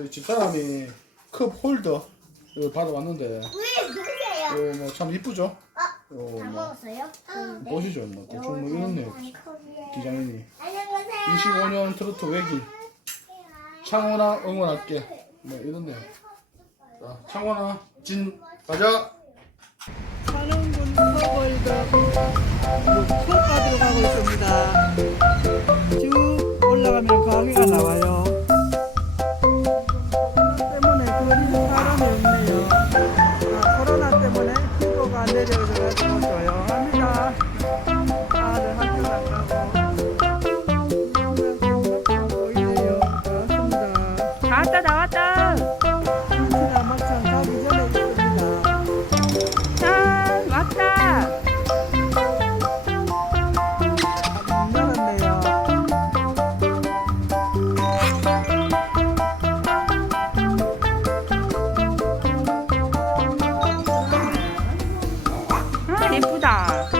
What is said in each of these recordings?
그 집사람이 컵 홀더 이거 받아왔는데 왜 누구세요? 이거 뭐참 이쁘죠? 아, 이거 다 뭐 먹었어요? 보시죠 뭐 대충 뭐 이렇네요 디자인이 안녕하세요. 25년 트로트 외길 창원아 응원할게 뭐 이렇네요 자 창원아 진 가자 산원군 서벌도 수업받으러 가고 있습니다. 쭉 올라가면 가게가 나와요. 나왔다 김치나 막창 가기 전에 있습니다. 짠 왔다 문 열었네요. 아 예쁘다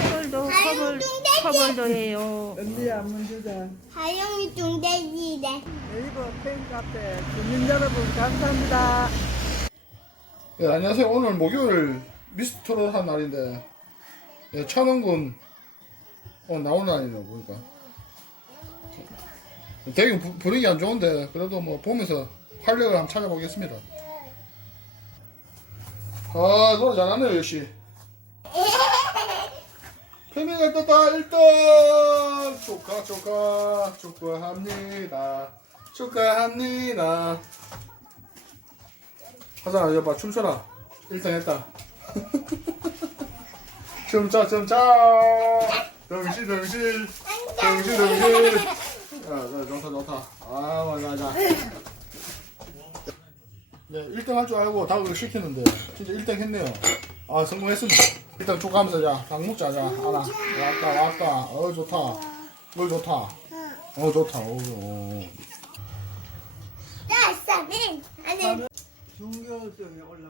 커벌도 커벌 커벌도 해요. 언니 한번 주자. 하영이 뚱돼지래. 네이버 팬 카페 주민 여러분 감사합니다. 예, 안녕하세요. 오늘 목요일 미스트롯 한 날인데 예, 천원군 어, 나오는 날이네요 보니까. 되게 부- 분위기 안 좋은데 그래도 뭐 보면서 활력을 한번 찾아보겠습니다. 아 노래 잘하네요 역시 페미가 떴다 1등! 축하 축하 축하합니다. 축하합니다. 하자 여봐 춤춰라. 1등 했다. 춤춰 춤춰! 덩실 덩실 덩실 덩실 야, 야 좋다 좋다. 아 맞아 맞아. 네 1등 할 줄 알고 다그을 시키는데. 진짜 1등 했네요. 아 성공했습니다 일단 쭉 가면서 자 닭 먹자 자. 하나. 왔다 왔다. 어 좋다. 뭘 좋다. 어 좋다. 어, 어. 자, 싸면. 안에 중교 쪽에 올라가.